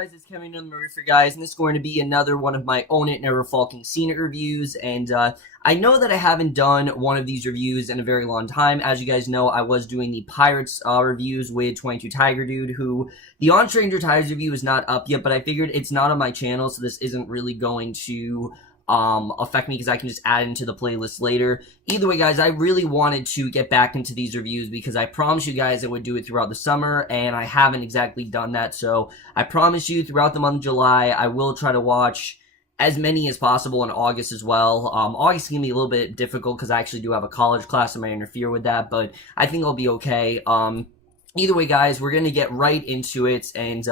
guys, it's Kevin the Movie for Guys, and this is going to be another one of my Own It Never Falking Scene It reviews, and I know that I haven't done one of these reviews in a very long time. As you guys know, I was doing the Pirates reviews with 22 Tiger Dude, who the On Stranger Tides review is not up yet, but I figured it's not on my channel, so this isn't really going to affect me because I can just add it into the playlist later. Either way, guys, I really wanted to get back into these reviews because I promised you guys I would do it throughout the summer, and I haven't exactly done that. So I promise you throughout the month of July, I will try to watch as many as possible in August as well. August is going to be a little bit difficult because I actually do have a college class that might interfere with that, but I think I'll be okay. Either way, guys, we're going to get right into it, and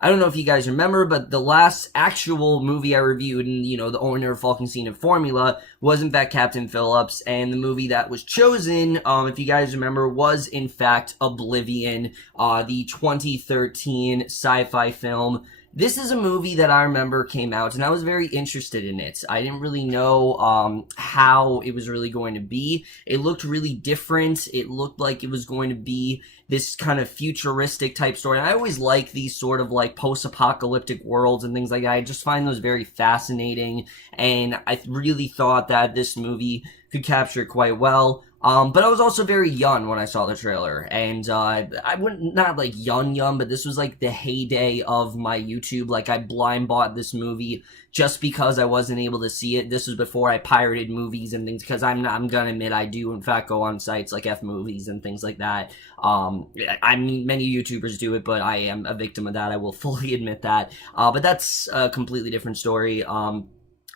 I don't know if you guys remember, but the last actual movie I reviewed in, the Own It Never Falking Scene of Formula was, in fact, Captain Phillips, and the movie that was chosen, if you guys remember, was, in fact, Oblivion, the 2013 sci-fi film. This is a movie that I remember came out, and I was very interested in it. I didn't really know how it was really going to be. It looked really different. It looked like it was going to be this kind of futuristic type story. And I always like these sort of like post-apocalyptic worlds and things like that. I just find those very fascinating, and I really thought that this movie could capture it quite well. But I was also very young when I saw the trailer, and I wouldn't, not like young, but this was like the heyday of my YouTube. Like, I blind bought this movie just because I wasn't able to see it. This was before I pirated movies and things, because I'm gonna admit I do in fact go on sites like F Movies and things like that. I mean, many YouTubers do it, but I am a victim of that. I will fully admit that. But that's a completely different story.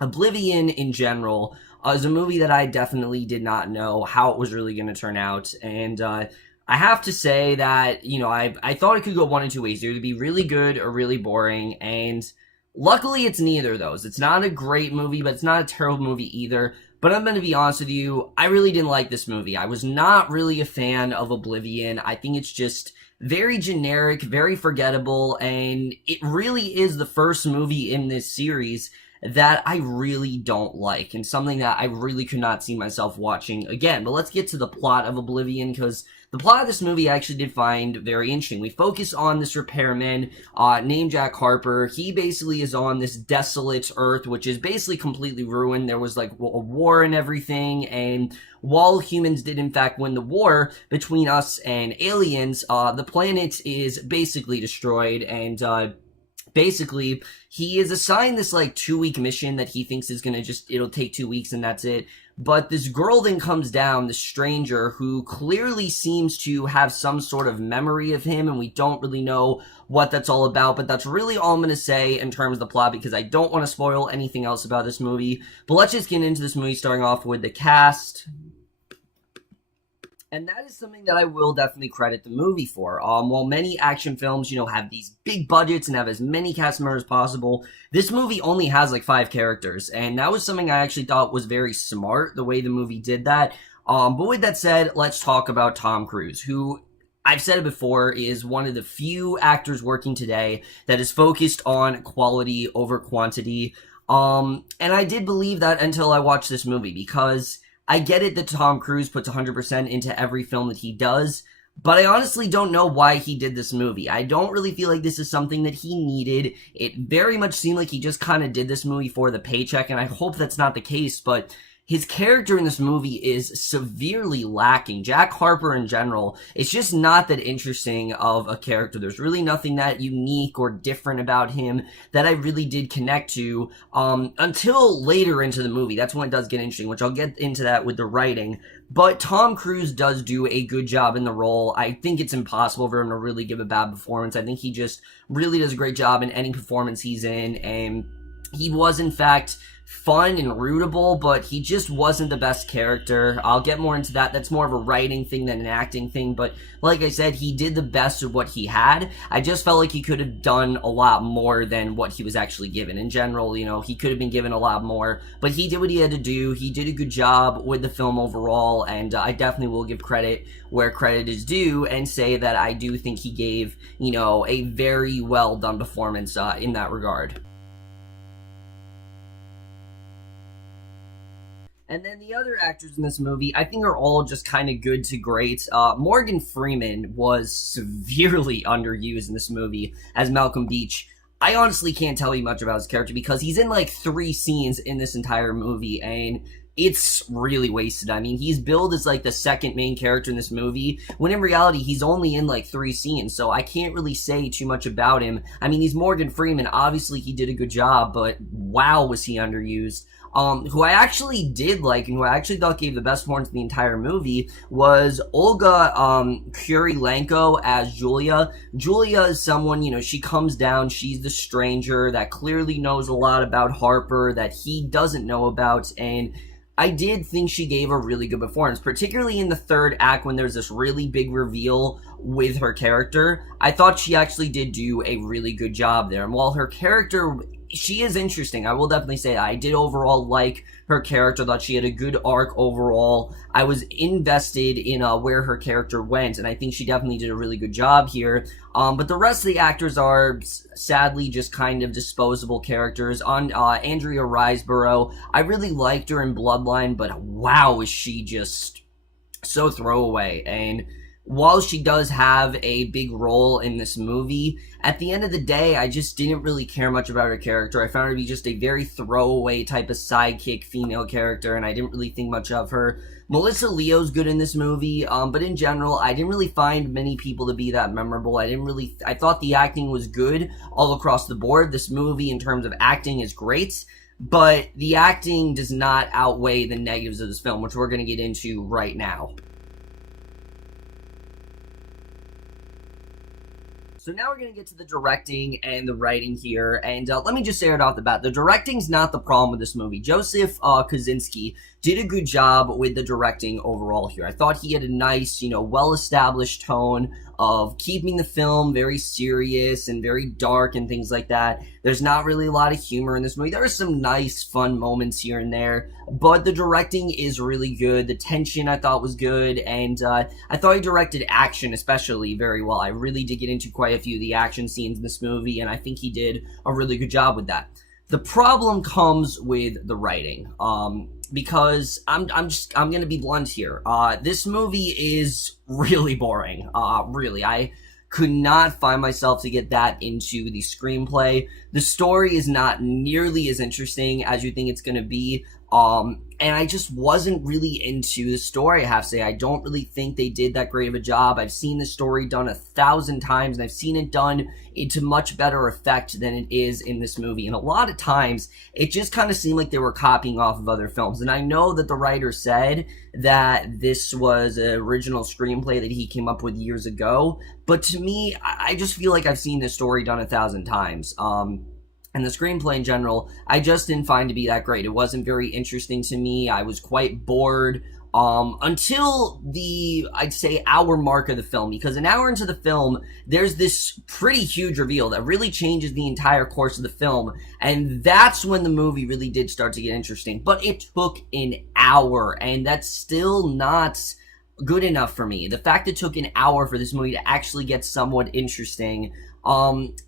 Oblivion in general is a movie that I definitely did not know how it was really going to turn out, and I have to say that, I thought it could go one of two ways. It would be really good or really boring, and luckily it's neither of those. It's not a great movie, but it's not a terrible movie either. But I'm going to be honest with you, I really didn't like this movie. I was not really a fan of Oblivion. I think it's just very generic, very forgettable, and it really is the first movie in this series that I really don't like, and something that I really could not see myself watching again. But let's get to the plot of Oblivion, because the plot of this movie I actually did find very interesting. We focus on this repairman named Jack Harper. He basically is on this desolate Earth, which is basically completely ruined. There was like a war and everything, and while humans did in fact win the war between us and aliens, the planet is basically destroyed, and basically, he is assigned this, 2-week mission that he thinks is gonna it'll take 2 weeks and that's it. But this girl then comes down, this stranger, who clearly seems to have some sort of memory of him, and we don't really know what that's all about, but that's really all I'm gonna say in terms of the plot, because I don't want to spoil anything else about this movie. But let's just get into this movie, starting off with the cast. And that is something that I will definitely credit the movie for. While many action films, have these big budgets and have as many cast members as possible, this movie only has 5 characters. And that was something I actually thought was very smart, the way the movie did that. But with that said, let's talk about Tom Cruise, who, I've said it before, is one of the few actors working today that is focused on quality over quantity. And I did believe that until I watched this movie, because I get it that Tom Cruise puts 100% into every film that he does, but I honestly don't know why he did this movie. I don't really feel like this is something that he needed. It very much seemed like he just kind of did this movie for the paycheck, and I hope that's not the case, but his character in this movie is severely lacking. Jack Harper in general, it's just not that interesting of a character. There's really nothing that unique or different about him that I really did connect to until later into the movie. That's when it does get interesting, which I'll get into that with the writing. But Tom Cruise does do a good job in the role. I think it's impossible for him to really give a bad performance. I think he just really does a great job in any performance he's in, and he was, in fact, fun and rootable, but he just wasn't the best character. I'll get more into that. That's more of a writing thing than an acting thing, but like I said, he did the best of what he had. I just felt like he could have done a lot more than what he was actually given. In general, he could have been given a lot more, but he did what he had to do. He did a good job with the film overall, and I definitely will give credit where credit is due and say that I do think he gave, a very well done performance in that regard. And then the other actors in this movie, I think, are all just kind of good to great. Morgan Freeman was severely underused in this movie as Malcolm Beach. I honestly can't tell you much about his character because he's in like 3 scenes in this entire movie, and it's really wasted. I mean, he's billed as like the second main character in this movie, when in reality, he's only in like 3 scenes, so I can't really say too much about him. I mean, he's Morgan Freeman. Obviously, he did a good job, but wow, was he underused. Who I actually did like, and who I actually thought gave the best performance in the entire movie was Olga, Kurylenko as Julia. Julia is someone, you know, she comes down, she's the stranger that clearly knows a lot about Harper that he doesn't know about, and I did think she gave a really good performance, particularly in the 3rd act when there's this really big reveal with her character. I thought she actually did do a really good job there. And while her character, she is interesting, I will definitely say that. I did overall like her character, thought she had a good arc overall. I was invested in where her character went, and I think she definitely did a really good job here. But the rest of the actors are sadly just kind of disposable characters. Andrea Riseborough, I really liked her in Bloodline, but wow, is she just so throwaway. And while she does have a big role in this movie, at the end of the day, I just didn't really care much about her character. I found her to be just a very throwaway type of sidekick female character, and I didn't really think much of her. Melissa Leo's good in this movie, but in general, I didn't really find many people to be that memorable. I thought the acting was good all across the board. This movie, in terms of acting, is great, but the acting does not outweigh the negatives of this film, which we're going to get into right now. So now we're going to get to the directing and the writing here, and let me just say right off the bat, the directing's not the problem with this movie. Joseph Kosinski did a good job with the directing overall here. I thought he had a nice, you know, well-established tone of keeping the film very serious and very dark and things like that. There's not really a lot of humor in this movie. There are some nice, fun moments here and there, but the directing is really good. The tension I thought was good, and I thought he directed action especially very well. I really did get into quite a few of the action scenes in this movie, and I think he did a really good job with that. The problem comes with the writing, because I'm gonna be blunt here. This movie is really boring. Really, I could not find myself to get that into the screenplay. The story is not nearly as interesting as you think it's gonna be. And I just wasn't really into the story, I have to say. I don't really think they did that great of a job. I've seen this story done 1,000 times, and I've seen it done into much better effect than it is in this movie. And a lot of times, it just kind of seemed like they were copying off of other films. And I know that the writer said that this was an original screenplay that he came up with years ago, but to me, I just feel like I've seen this story done 1,000 times. And the screenplay in general, I just didn't find to be that great. It wasn't very interesting to me. I was quite bored until the, I'd say, hour mark of the film. Because an hour into the film, there's this pretty huge reveal that really changes the entire course of the film. And that's when the movie really did start to get interesting. But it took an hour, and that's still not good enough for me. The fact it took an hour for this movie to actually get somewhat interesting,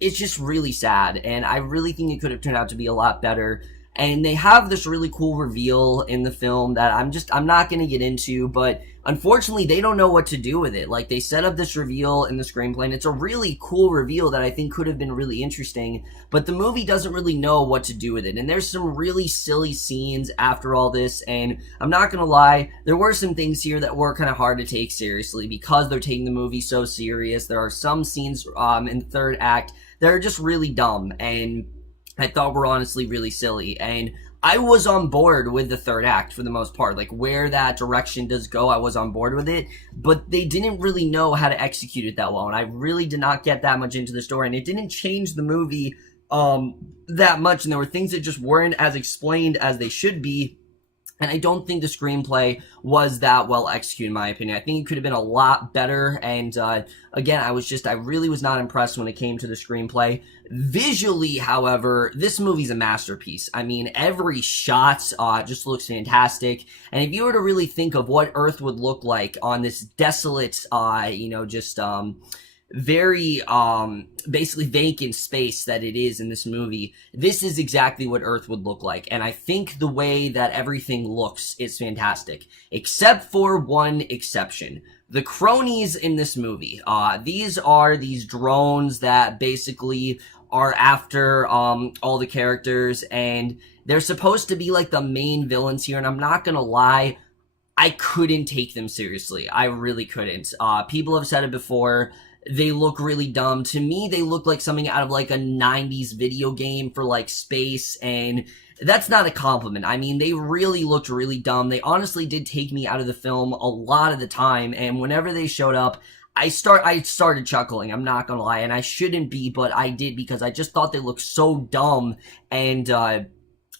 it's just really sad, and I really think it could have turned out to be a lot better. And they have this really cool reveal in the film that I'm not going to get into, but unfortunately they don't know what to do with it. Like, they set up this reveal in the screenplay, and it's a really cool reveal that I think could have been really interesting, but the movie doesn't really know what to do with it. And there's some really silly scenes after all this, and I'm not going to lie, there were some things here that were kind of hard to take seriously because they're taking the movie so serious. There are some scenes in the 3rd act that are just really dumb, and I thought were honestly really silly, and I was on board with the 3rd act for the most part. Like, where that direction does go, I was on board with it, but they didn't really know how to execute it that well, and I really did not get that much into the story, and it didn't change the movie that much, and there were things that just weren't as explained as they should be. And I don't think the screenplay was that well executed, in my opinion. I think it could have been a lot better. And again, I really was not impressed when it came to the screenplay. Visually, however, this movie's a masterpiece. I mean, every shot just looks fantastic. And if you were to really think of what Earth would look like on this desolate, very basically vacant space that it is in this movie, this is exactly what Earth would look like. And I think the way that everything looks is fantastic, except for one exception: the cronies in this movie. These are these drones that basically are after all the characters, and they're supposed to be like the main villains here, and I'm not gonna lie, I couldn't take them seriously. I really couldn't. People have said it before. They look really dumb. To me, they look like something out of like a 90s video game for like space, and that's not a compliment. I mean, they really looked really dumb. They honestly did take me out of the film a lot of the time, and whenever they showed up, I started chuckling, I'm not gonna lie, and I shouldn't be, but I did because I just thought they looked so dumb, and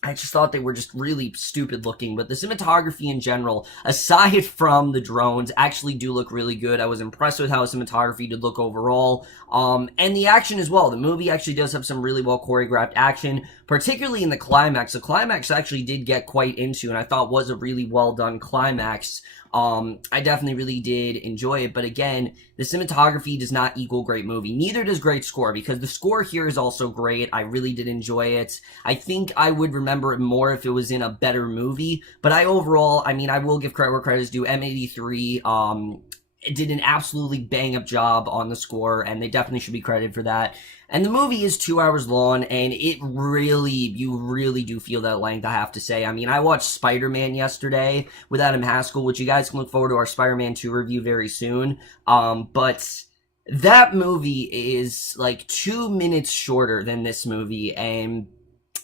I just thought they were just really stupid looking. But the cinematography in general, aside from the drones, actually do look really good. I was impressed with how cinematography did look overall. And the action as well. The movie actually does have some really well choreographed action, particularly in the climax. The climax actually did get quite into, and I thought was a really well done climax. I definitely really did enjoy it, but again, the cinematography does not equal great movie. Neither does great score, because the score here is also great. I really did enjoy it. I think I would remember it more if it was in a better movie, but I overall, I mean, I will give credit where credit is due. M83, did an absolutely bang-up job on the score, and they definitely should be credited for that. And the movie is 2 hours long, and you really do feel that length, I have to say. I mean, I watched Spider-Man yesterday with Adam Haskell, which you guys can look forward to our Spider-Man 2 review very soon. But that movie is like 2 minutes shorter than this movie, and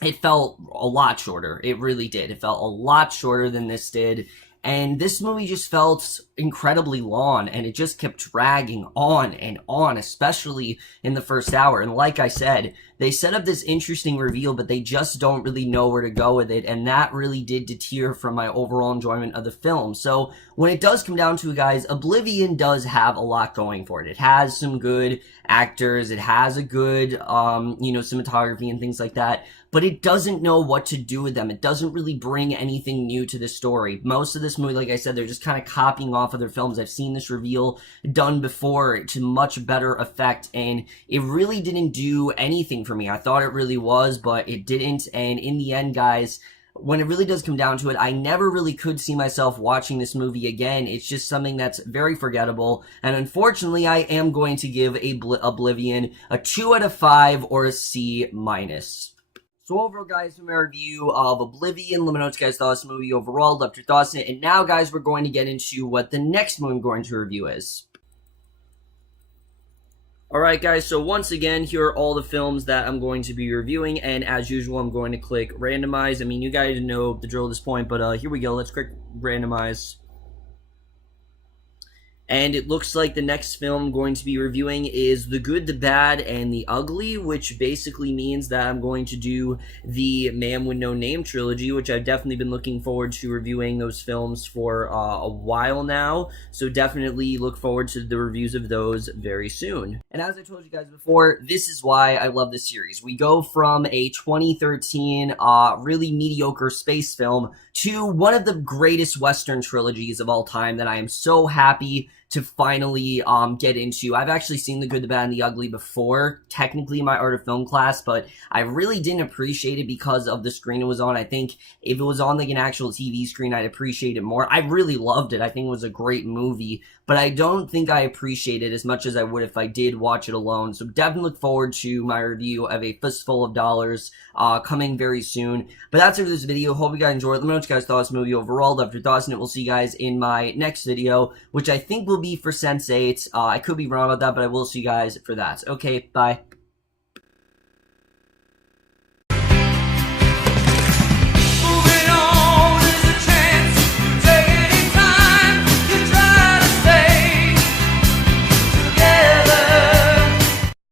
it felt a lot shorter. It really did. It felt a lot shorter than this did. And this movie just felt incredibly long, and it just kept dragging on and on, especially in the first hour. And like I said, they set up this interesting reveal, but they just don't really know where to go with it, and that really did deter from my overall enjoyment of the film. So when it does come down to it, guys, Oblivion does have a lot going for it. It has some good actors, it has a good, cinematography and things like that, but it doesn't know what to do with them. It doesn't really bring anything new to the story. Most of this movie, like I said, they're just kind of copying off other films. I've seen this reveal done before to much better effect, and it really didn't do anything for me. I thought it really was, but it didn't, and in the end, guys, when it really does come down to it, I never really could see myself watching this movie again. It's just something that's very forgettable, and unfortunately, I am going to give Oblivion a 2 out of 5 or a C-. So overall, guys, from my review of Oblivion, let me know what you guys thought of this movie overall, left your thoughts in it, and now, guys, we're going to get into what the next movie I'm going to review is. Alright, guys, so once again, here are all the films that I'm going to be reviewing, and as usual, I'm going to click randomize. I mean, you guys know the drill at this point, but here we go. Let's click randomize. And it looks like the next film I'm going to be reviewing is The Good, the Bad, and the Ugly, which basically means that I'm going to do the Man with No Name trilogy, which I've definitely been looking forward to reviewing those films for a while now, so definitely look forward to the reviews of those very soon. And as I told you guys before, this is why I love this series. We go from a 2013 really mediocre space film to one of the greatest Western trilogies of all time that I am so happy to finally get into. I've actually seen The Good, the Bad, and the Ugly before, technically in my art of film class, but I really didn't appreciate it because of the screen it was on. I think if it was on like an actual TV screen, I'd appreciate it more. I really loved it. I think it was a great movie, but I don't think I appreciate it as much as I would if I did watch it alone. So definitely look forward to my review of A Fistful of Dollars coming very soon. But that's it for this video. Hope you guys enjoyed. Let me know what you guys thought of this movie overall. Left your thoughts in it. We'll see you guys in my next video, which I think will be for Sense8. I could be wrong about that, but I will see you guys for that. Okay, bye.